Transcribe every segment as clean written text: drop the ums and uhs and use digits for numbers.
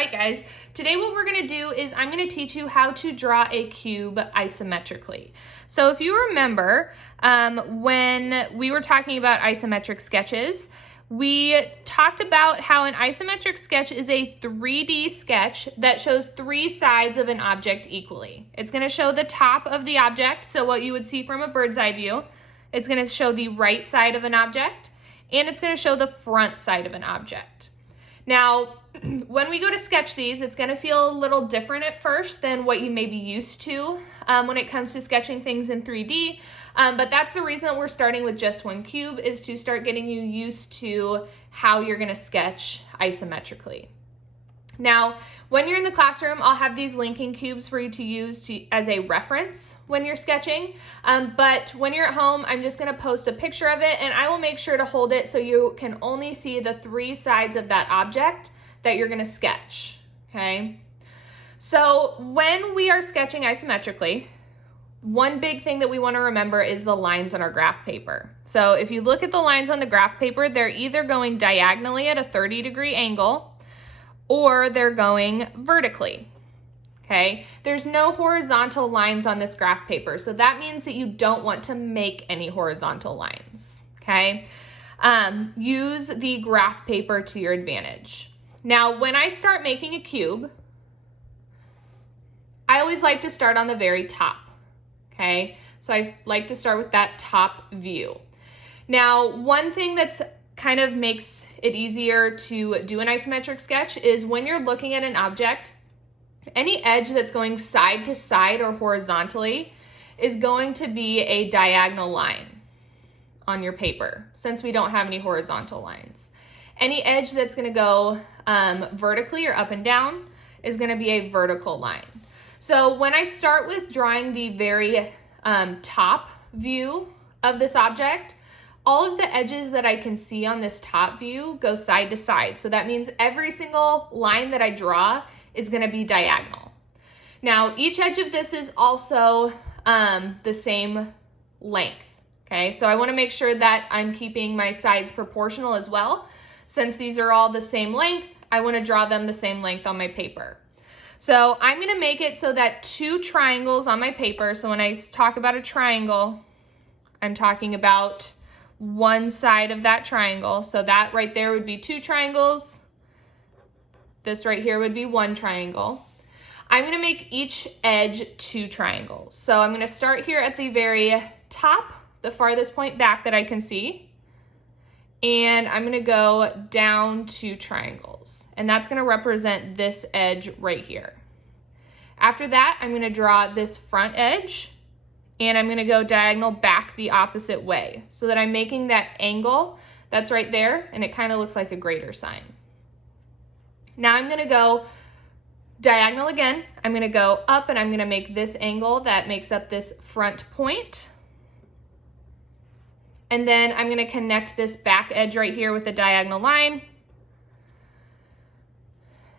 right, guys, today what we're gonna do is I'm gonna teach you how to draw a cube isometrically. So if you remember, when we were talking about isometric sketches, we talked about how an isometric sketch is a 3D sketch that shows three sides of an object equally. It's gonna show the top of the object, so what you would see from a bird's eye view. It's gonna show the right side of an object, and it's gonna show the front side of an object. Now, when we go to sketch these, it's gonna feel a little different at first than what you may be used to when it comes to sketching things in 3D, but that's the reason that we're starting with just one cube, is to start getting you used to how you're gonna sketch isometrically. Now, when you're in the classroom, I'll have these linking cubes for you to use as a reference when you're sketching, but when you're at home, I'm just gonna post a picture of it, and I will make sure to hold it so you can only see the three sides of that object that you're gonna sketch, okay? So when we are sketching isometrically, one big thing that we wanna remember is the lines on our graph paper. So if you look at the lines on the graph paper, they're either going diagonally at a 30-degree angle, or they're going vertically, okay? There's no horizontal lines on this graph paper, so that means that you don't want to make any horizontal lines, okay? Use the graph paper to your advantage. Now, when I start making a cube, I always like to start on the very top, okay? So I like to start with that top view. Now, one thing that's kind of makes it easier to do an isometric sketch is when you're looking at an object, any edge that's going side to side or horizontally is going to be a diagonal line on your paper, since we don't have any horizontal lines. Any edge that's gonna go vertically or up and down is gonna be a vertical line. So when I start with drawing the very top view of this object, all of the edges that I can see on this top view go side to side. So that means every single line that I draw is gonna be diagonal. Now, each edge of this is also the same length, okay? So I wanna make sure that I'm keeping my sides proportional as well. Since these are all the same length, I wanna draw them the same length on my paper. So I'm gonna make it so that two triangles on my paper, so when I talk about a triangle, I'm talking about one side of that triangle. So that right there would be two triangles. This right here would be one triangle. I'm gonna make each edge two triangles. So I'm gonna start here at the very top, the farthest point back that I can see. And I'm gonna go down two triangles. And that's gonna represent this edge right here. After that, I'm gonna draw this front edge, and I'm gonna go diagonal back the opposite way so that I'm making that angle that's right there, and it kind of looks like a greater sign. Now I'm gonna go diagonal again. I'm gonna go up, and I'm gonna make this angle that makes up this front point. And then I'm gonna connect this back edge right here with a diagonal line.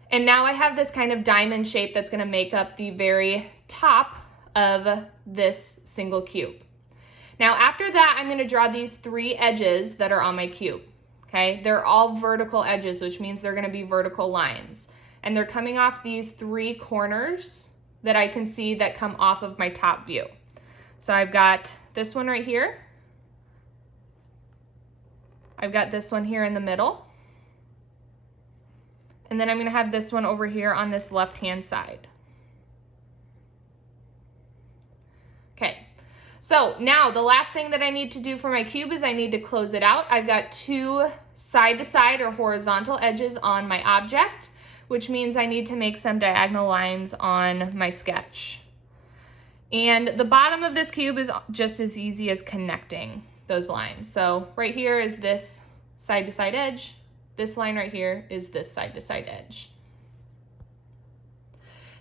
And now I have this kind of diamond shape that's gonna make up the very top of this single cube. Now after that, I'm gonna draw these three edges that are on my cube, okay? They're all vertical edges, which means they're gonna be vertical lines. And they're coming off these three corners that I can see that come off of my top view. So I've got this one right here. I've got this one here in the middle. And then I'm gonna have this one over here on this left-hand side. Okay, so now the last thing that I need to do for my cube is I need to close it out. I've got two side-to-side or horizontal edges on my object, which means I need to make some diagonal lines on my sketch. And the bottom of this cube is just as easy as connecting those lines. So right here is this side-to-side edge. This line right here is this side-to-side edge.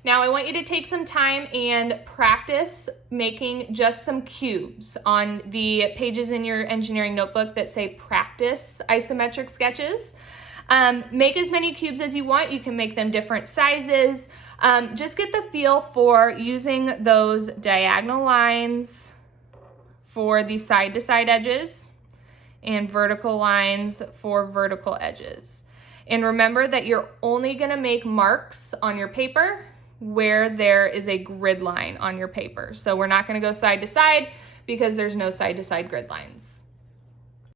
Now I want you to take some time and practice making just some cubes on the pages in your engineering notebook that say practice isometric sketches. Make as many cubes as you want. You can make them different sizes. Just get the feel for using those diagonal lines for the side-to-side edges and vertical lines for vertical edges. And remember that you're only gonna make marks on your paper where there is a grid line on your paper. So we're not gonna go side to side because there's no side to side grid lines.